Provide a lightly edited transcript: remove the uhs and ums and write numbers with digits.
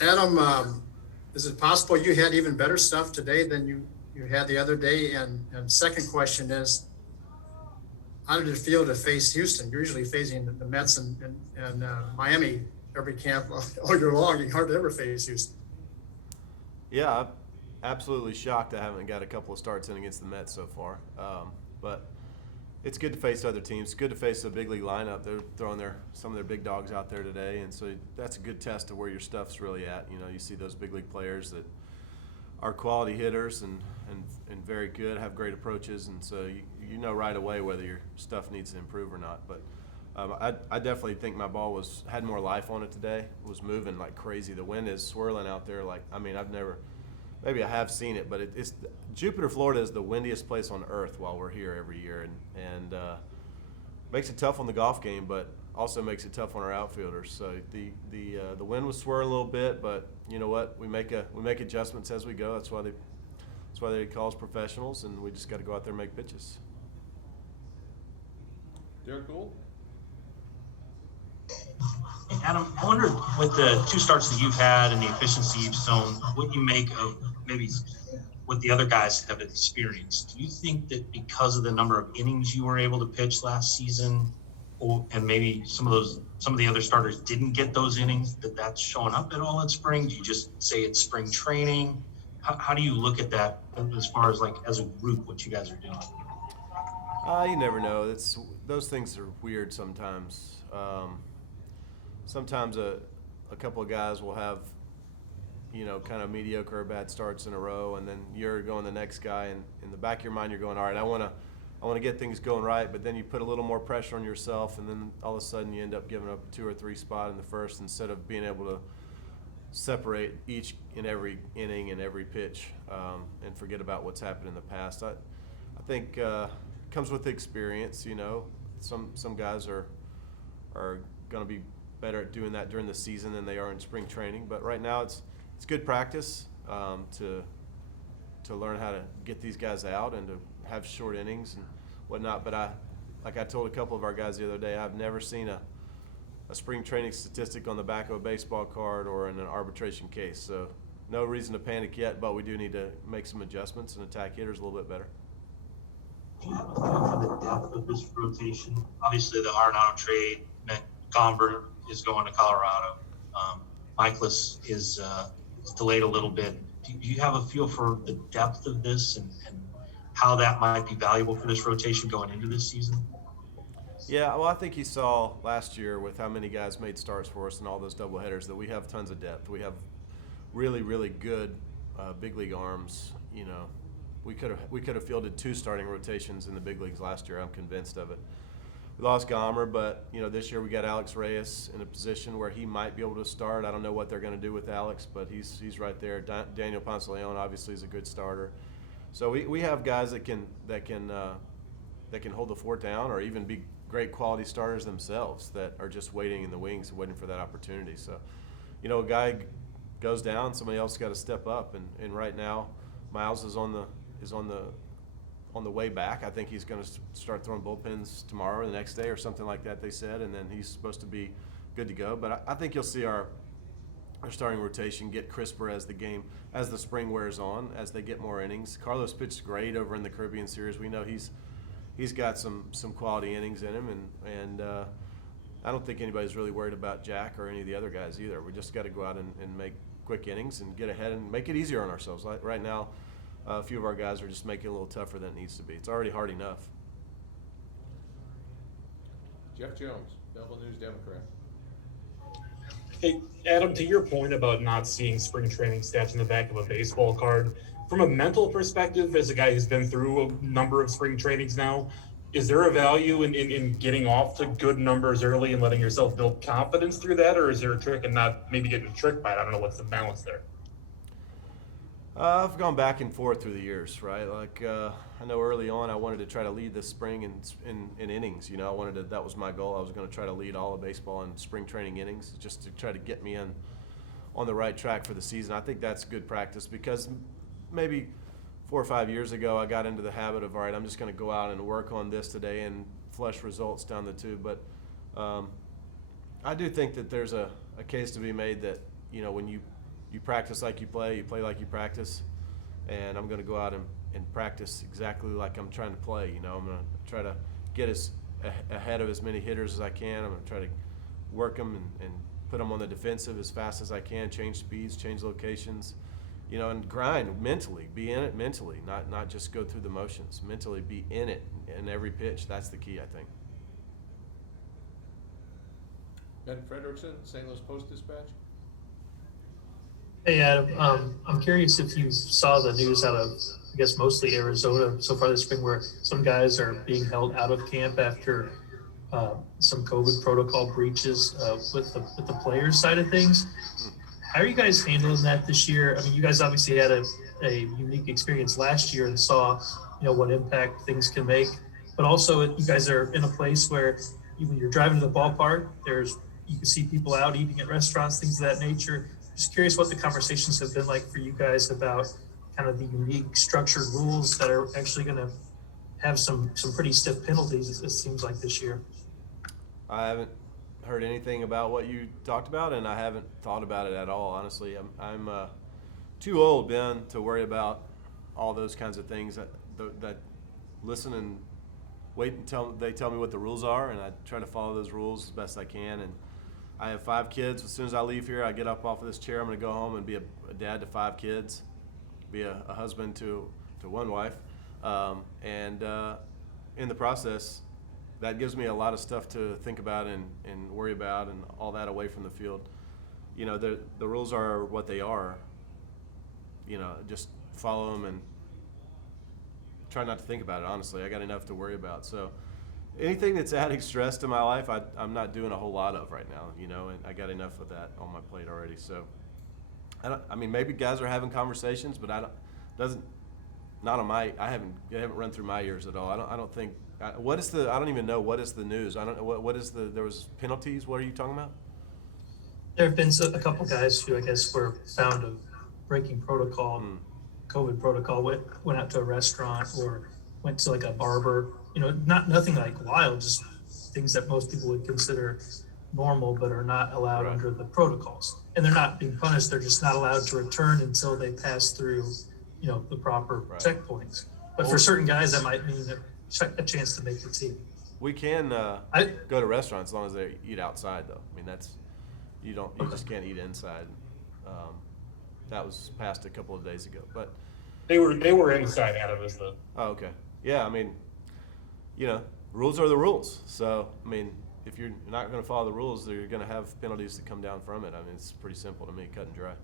Adam, is it possible you had even better stuff today than you had the other day? And second question is, how did it feel to face Houston? You're usually facing the Mets and Miami every camp all year long. You hardly ever face Houston. Yeah, I'm absolutely shocked I haven't got a couple of starts in against the Mets so far. But it's good to face other teams. It's good to face a big league lineup. They're throwing some of their big dogs out there today, and so that's a good test of where your stuff's really at. You know, you see those big league players that are quality hitters and very good, have great approaches, and so you know right away whether your stuff needs to improve or not. But I definitely think my ball had more life on it today. It was moving like crazy. The wind is swirling out there. Like, I mean, maybe I have seen it, but it's Jupiter, Florida is the windiest place on earth while we're here every year, and makes it tough on the golf game, but also makes it tough on our outfielders. So the wind was swirling a little bit, but you know what? We make adjustments as we go. That's why they call us professionals, and we just got to go out there and make pitches. Derek Gould? Adam, I wonder with the two starts that you've had and the efficiency you've shown, what you make of maybe what the other guys have experienced. Do you think that because of the number of innings you were able to pitch last season, and maybe some of the other starters didn't get those innings, that's showing up at all in spring? Do you just say it's spring training? How do you look at that as far as like as a group, what you guys are doing? You never know. Those things are weird sometimes. Sometimes a couple of guys will have, you know, kind of mediocre or bad starts in a row, and then you're going the next guy, and in the back of your mind you're going, all right, I want to get things going right, but then you put a little more pressure on yourself, and then all of a sudden you end up giving up a 2 or 3 spot in the first instead of being able to separate each and every inning and every pitch, and forget about what's happened in the past. I think comes with experience. You know, some guys are going to be better at doing that during the season than they are in spring training. But right now it's good practice to learn how to get these guys out and to have short innings and whatnot. But like I told a couple of our guys the other day, I've never seen a spring training statistic on the back of a baseball card or in an arbitration case. So no reason to panic yet, but we do need to make some adjustments and attack hitters a little bit better. Do you have a feel for the depth of this rotation? Obviously, the Arenado trade meant Gomber is going to Colorado. Michaelis is delayed a little bit. Do you have a feel for the depth of this and how that might be valuable for this rotation going into this season? Yeah, well, I think you saw last year with how many guys made starts for us and all those doubleheaders that we have tons of depth. We have really, really good big league arms. You know, we could have fielded 2 starting rotations in the big leagues last year. I'm convinced of it. We lost Gomer, but you know this year we got Alex Reyes in a position where he might be able to start. I don't know what they're going to do with Alex, but he's right there. Daniel Ponce Leon obviously is a good starter. So we have guys that can hold the fort down or even be great quality starters themselves that are just waiting in the wings, waiting for that opportunity. So, you know, a guy goes down, somebody else got to step up, and right now Miles is on the way back. I think he's going to start throwing bullpens tomorrow or the next day or something like that, they said, and then he's supposed to be good to go. But I think you'll see our starting rotation get crisper as the spring wears on, as they get more innings. Carlos pitched great over in the Caribbean Series. We know he's got some quality innings in him, and I don't think anybody's really worried about Jack or any of the other guys either. We just got to go out and make quick innings and get ahead and make it easier on ourselves. Like right now, a few of our guys are just making it a little tougher than it needs to be. It's already hard enough. Jeff Jones, Belleville News Democrat. Hey, Adam, to your point about not seeing spring training stats in the back of a baseball card, from a mental perspective, as a guy who's been through a number of spring trainings now, is there a value in getting off to good numbers early and letting yourself build confidence through that, or is there a trick in not maybe getting tricked by it? I don't know what's the balance there. I've gone back and forth through the years, right? Like I know early on I wanted to try to lead this spring in innings. You know, that was my goal. I was going to try to lead all of baseball in spring training innings, just to try to get me on the right track for the season. I think that's good practice because maybe 4 or 5 years ago I got into the habit of, all right, I'm just going to go out and work on this today and flush results down the tube. But I do think that there's a case to be made that, you know, when you you practice like you play like you practice, and I'm going to go out and practice exactly like I'm trying to play. You know, I'm going to try to get ahead of as many hitters as I can. I'm going to try to work them and put them on the defensive as fast as I can, change speeds, change locations, you know, and grind mentally, be in it mentally, not just go through the motions. Mentally be in it in every pitch. That's the key, I think. Ben Frederickson, St. Louis Post-Dispatch. Hey Adam, I'm curious if you saw the news out of, I guess, mostly Arizona so far this spring, where some guys are being held out of camp after some COVID protocol breaches with the players side of things. How are you guys handling that this year? I mean, you guys obviously had a unique experience last year and saw, you know, what impact things can make. But also, you guys are in a place where when you're driving to the ballpark, you can see people out eating at restaurants, things of that nature. Just curious what the conversations have been like for you guys about kind of the unique structured rules that are actually going to have some pretty stiff penalties, it seems like, this year. I haven't heard anything about what you talked about, and I haven't thought about it at all, honestly. I'm too old, Ben, to worry about all those kinds of things. That listen and wait until they tell me what the rules are, and I try to follow those rules as best I can. And I have 5 kids. As soon as I leave here, I get up off of this chair. I'm going to go home and be a dad to 5 kids, be a husband to 1 wife, and in the process, that gives me a lot of stuff to think about and worry about and all that away from the field. You know, the rules are what they are. You know, just follow them and try not to think about it, honestly. I got enough to worry about. So anything that's adding stress to my life, I'm not doing a whole lot of right now, you know, and I got enough of that on my plate already. So, I mean, maybe guys are having conversations, but I haven't run through my ears at all. I don't think. I don't even know what is the news. I don't know what is there was penalties. What are you talking about? There have been a couple guys who I guess were found of breaking protocol, COVID protocol, went out to a restaurant or went to like a barber. You know, nothing like wild, just things that most people would consider normal, but are not allowed Right. under the protocols. And they're not being punished. They're just not allowed to return until they pass through, you know, the proper Right. checkpoints. But for certain guys, that might mean a chance to make the team. We can go to restaurants as long as they eat outside, though. I mean, you just can't eat inside. That was passed a couple of days ago, but They were inside out of the. oh, okay, yeah. I mean, you know, rules are the rules. So, I mean, if you're not going to follow the rules, you're going to have penalties that come down from it. I mean, it's pretty simple to me, cut and dry.